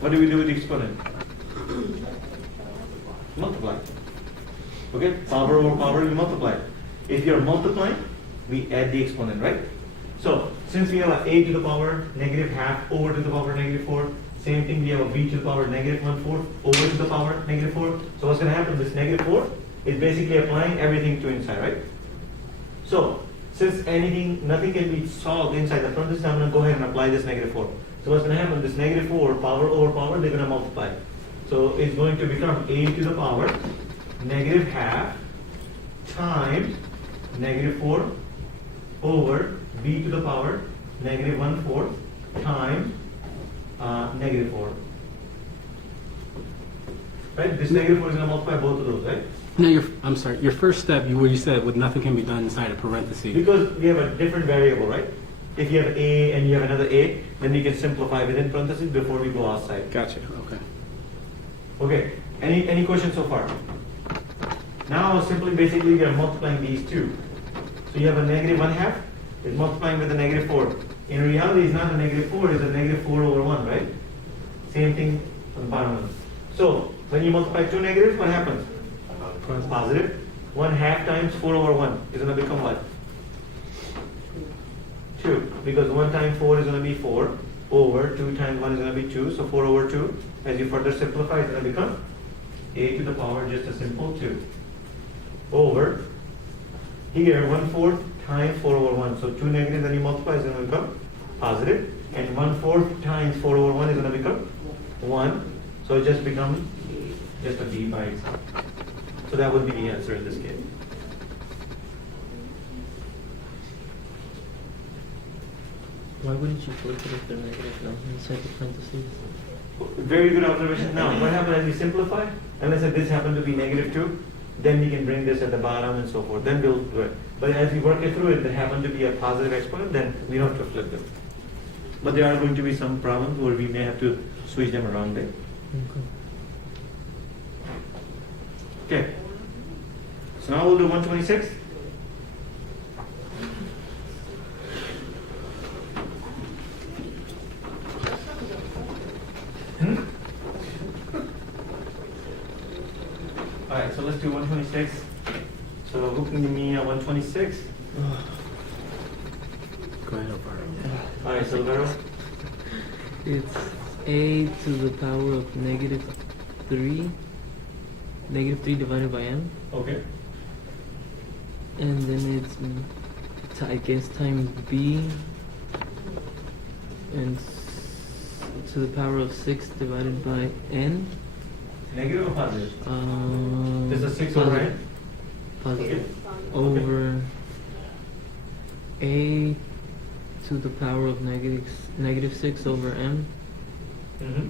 what do we do with the exponent? Multiply. Okay, power over power, we multiply. If you're multiplying, we add the exponent, right? So, since we have a a to the power negative half over to the power negative 4, same thing, we have a b to the power negative 1/4 over to the power negative 4. So what's going to happen, this negative 4 is basically applying everything to inside, right? So, since nothing can be solved inside the parentheses, I'm going to go ahead and apply this negative 4. So what's going to happen, this negative 4, power over power, they're going to multiply. So it's going to become a to the power negative half times negative 4 over b to the power negative 1/4 times negative 4. Right? This negative 4 is going to multiply both of those, right? No, I'm sorry. Your first step, where you said with nothing can be done inside a parenthesis. Because we have a different variable, right? If you have a and you have another a, then we can simplify within parentheses before we go outside. Gotcha. Okay. Okay. Any questions so far? Now simply basically we are multiplying these two. So you have a negative 1/2 is multiplying with a negative 4. In reality, it's not a negative 4, it's a negative 4 over 1, right? Same thing on the bottom one. So when you multiply two negatives, what happens? Positive. 1/2 times 4 over 1 is going to become what? 2. Because 1 times 4 is going to be 4 over 2 times 1 is going to be 2. So 4 over 2. As you further simplify, it's going to become a to the power just a simple 2 over here 1/4 times 4 over 1. So 2 negatives that you multiply is going to become positive, and 1/4 times 4 over 1 is going to become 1. So it just becomes just a b by itself. So that would be the answer in this case. Why wouldn't you flip it if they're negative now inside the parentheses? Very good observation. Now, what happens as we simplify? And let's say this happened to be negative 2, then we can bring this at the bottom and so forth. Then we'll do it. But as we work it through it, there happen to be a positive exponent, then we don't have to flip them. But there are going to be some problems where we may have to switch them around there. Okay. So now we'll do 126. Alright, so let's do 126. So who can give me 126? Go ahead, Alvaro. Alright, Silvero. It's a to the power of negative 3. Negative 3 divided by n. Okay. And then it's, I guess, times b. And to the power of 6 divided by n. Negative or positive? This is 6 over n? Positive. Okay. Over a to the power of negative 6 over m Mm-hmm.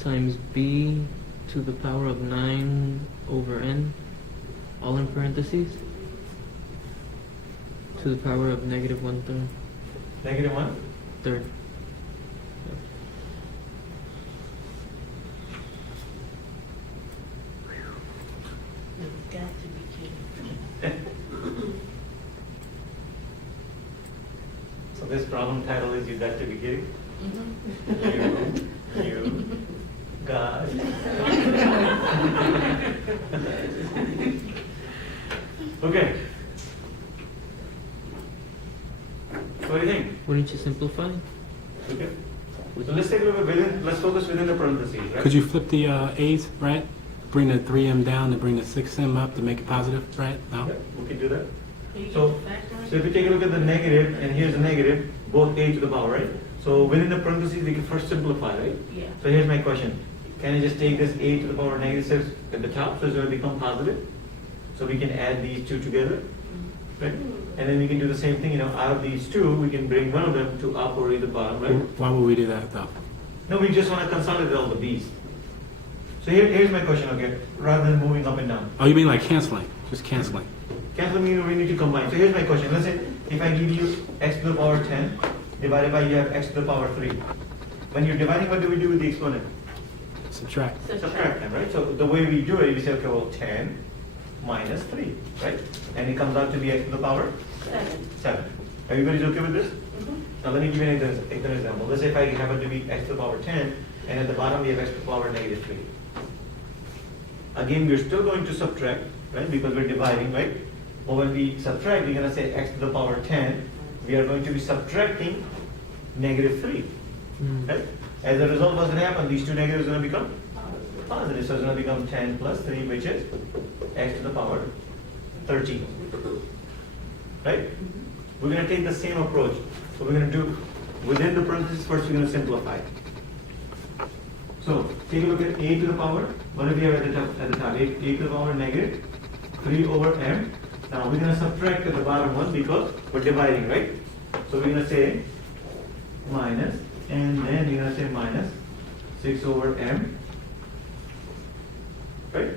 times b to the power of 9 over n, all in parentheses, to the power of negative 1/3. Negative 1? Third. You've got to be kidding. So this problem title is You Got to Be Kidding? You got. Okay. So what do you think? Wouldn't you simplify? Okay. So let's take a look at let's focus within the parentheses, right? Could you flip the A's, right? Bring the 3m down and bring the 6m up to make it positive, right? No? Yeah, we can do that. You So, can factor so if you take a look at the negative, and here's the negative, both a to the power, right? So within the parentheses, we can first simplify, right? Yeah. So here's my question. Can I just take this a to the power negative 6 at the top, so it's going to become positive? So we can add these two together, right? And then we can do the same thing, out of these two, we can bring one of them to up or either bottom, right? Why would we do that, though? No, we just want to consolidate all the b's. So here's my question, okay? Rather than moving up and down. Oh, you mean like canceling? Just canceling. Cancel means we need to combine. So here's my question. Let's say if I give you x to the power 10 divided by you have x to the power 3. When you're dividing, what do we do with the exponent? Subtract. Subtract them, right? So the way we do it, we say, okay, well, 10 minus 3, right? And it comes out to be x to the power 7. Everybody's okay with this? Now let me give you an example. Let's say if I happen to be x to the power 10 and at the bottom we have x to the power negative 3. Again, we're still going to subtract, right, because we're dividing, right? But when we subtract, we're going to say x to the power 10. We are going to be subtracting negative 3, right? As a result, what's going to happen? These two negatives are going to become positive. So it's going to become 10 plus 3, which is x to the power 13, right? We're going to take the same approach. So we're going to do, within the parentheses, first we're going to simplify. So take a look at a to the power. What do we have at the top? A to the power negative 3 over m. Now we're going to subtract at the bottom one because we're dividing, right? So we're going to say minus, and then we're going to say minus 6 over m, right?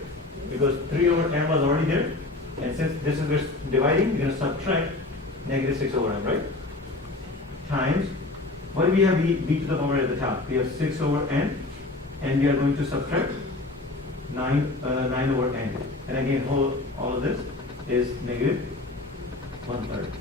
Because 3 over m was already there, and since this is we're dividing, we're going to subtract negative 6 over m, right? Times, what do we have b to the power at the top? We have 6 over n, and we are going to subtract 9 over n. And again, all of this is negative 1/3.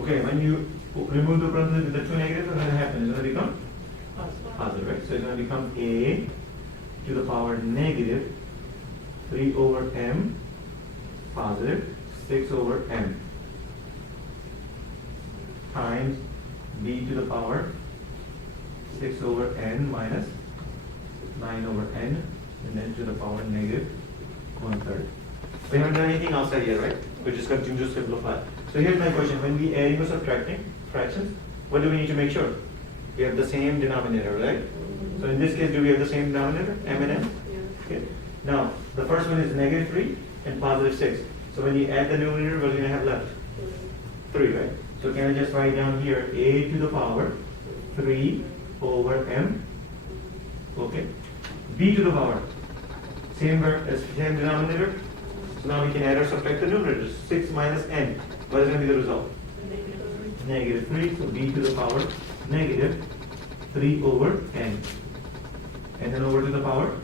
Okay, when you remove the parentheses with the two negatives, what's going to happen? It's going to become positive, right? So it's going to become a to the power negative 3 over m positive 6 over m times b to the power 6 over n minus 9 over n, and then to the power negative 1/3. We haven't done anything outside here, right? We're just continuing to simplify. So here's my question. When we add or subtracting fractions, what do we need to make sure? We have the same denominator, right? So in this case, do we have the same denominator, m and n? Okay. Now, the first one is negative 3 and positive 6. So when you add the numerator, what are you going to have left? 3, right? So can I just write down here a to the power 3 over m, okay? b to the power, same denominator. So now we can add or subtract the numerators. 6 minus n. What is going to be the result? Negative 3. So b to the power negative 3 over n. And then over to the power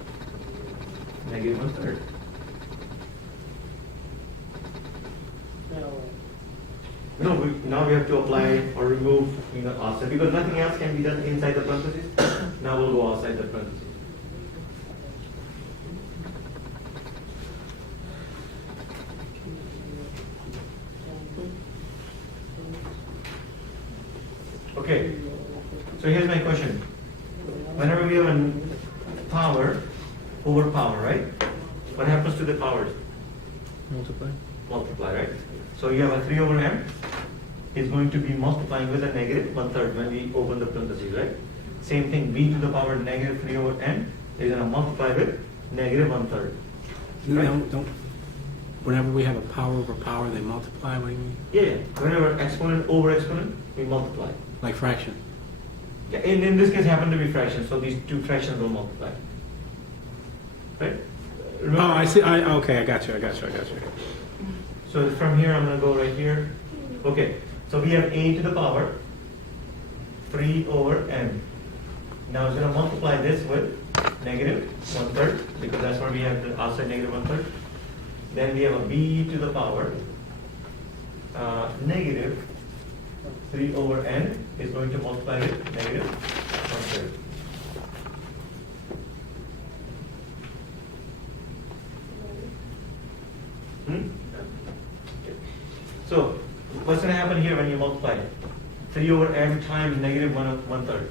negative 1/3. No, now we have to apply or remove, outside, because nothing else can be done inside the parentheses. Now we'll go outside the parentheses. Okay, so here's my question. Whenever we have a power over power, right? What happens to the powers? Multiply, right? So you have a 3 over m is going to be multiplying with a negative 1/3 when we open the parentheses, right? Same thing, b to the power negative 3 over n is going to multiply with negative 1/3. Right? Don't. Whenever we have a power over power, they multiply. What do you mean? Yeah, whenever exponent over exponent, we multiply. Like fraction. Yeah, in this case, happen to be fractions, so these two fractions will multiply. Right? Remember- Oh, I see. Okay, I got you. So from here, I'm going to go right here. Okay, so we have a to the power 3 over m. Now it's going to multiply this with negative 1/3, because that's where we have the outside negative 1/3. Then we have a b to the power negative 3 over n is going to multiply with negative 1/3. So, what's going to happen here when you multiply? 3 over m times negative 1/3.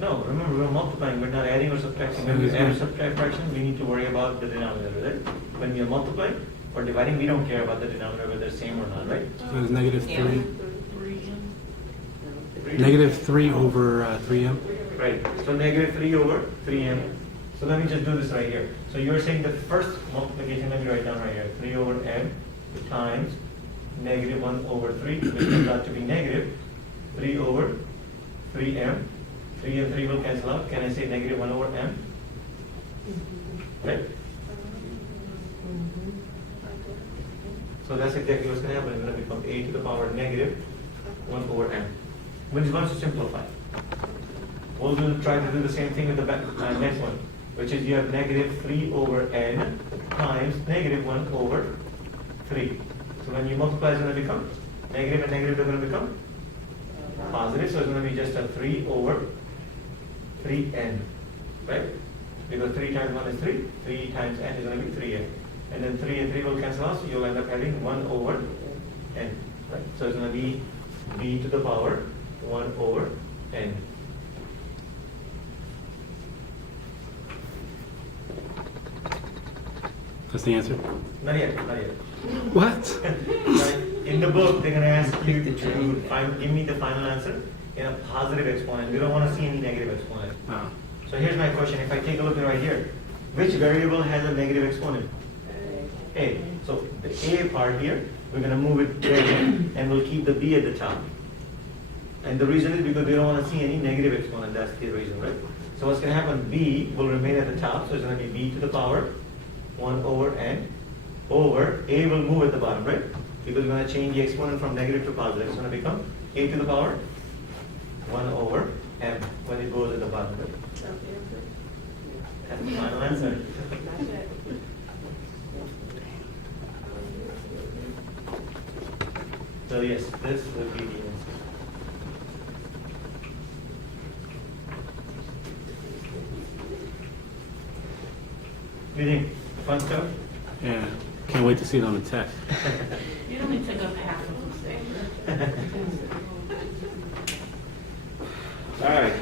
No, remember we're multiplying, we're not adding or subtracting. When we add or subtract fractions, we need to worry about the denominator, right? When we are multiplying or dividing, we don't care about the denominator, whether it's same or not, right? So it's negative 3. 3. Negative 3 over 3m. Right, so negative 3 over 3m. So let me just do this right here. So you're saying the first multiplication, let me write down right here, 3 over m times negative 1 over 3, which comes out to be negative 3 over 3m. 3 and 3 will cancel out. Can I say negative 1 over m? Right? So that's exactly what's going to happen. It's going to become a to the power negative 1 over m. When it wants to simplify. try to do the same thing with the next one, which is you have negative 3 over n times negative 1 over 3. So when you multiply, it's going to become negative, and negative are going to become positive. So it's going to be just a 3 over 3n, right? Because 3 times 1 is 3, 3 times n is going to be 3n. And then 3 and 3 will cancel out, so you'll end up having 1 over n, right? So it's going to be b to the power 1 over n. That's the answer. Not yet, not yet. What? In the book, they're going to ask you Pick the to trade. give me the final answer in a positive exponent. We don't want to see any negative exponent. Oh. So here's my question. If I take a look at right here, which variable has a negative exponent? A. So the A part here, we're going to move it there and we'll keep the B at the top. And the reason is because we don't want to see any negative exponent. That's the reason, right? So what's going to happen? B will remain at the top. So it's going to be B to the power 1 over n over A will move at the bottom, right? Because we're going to change the exponent from negative to positive. It's going to become A to the power 1 over m when it goes at the bottom, right? That's the final answer. So yes, this would be the answer. What do you think? Fun stuff? Yeah. Can't wait to see it on the test. You only took up half of the thing. All right.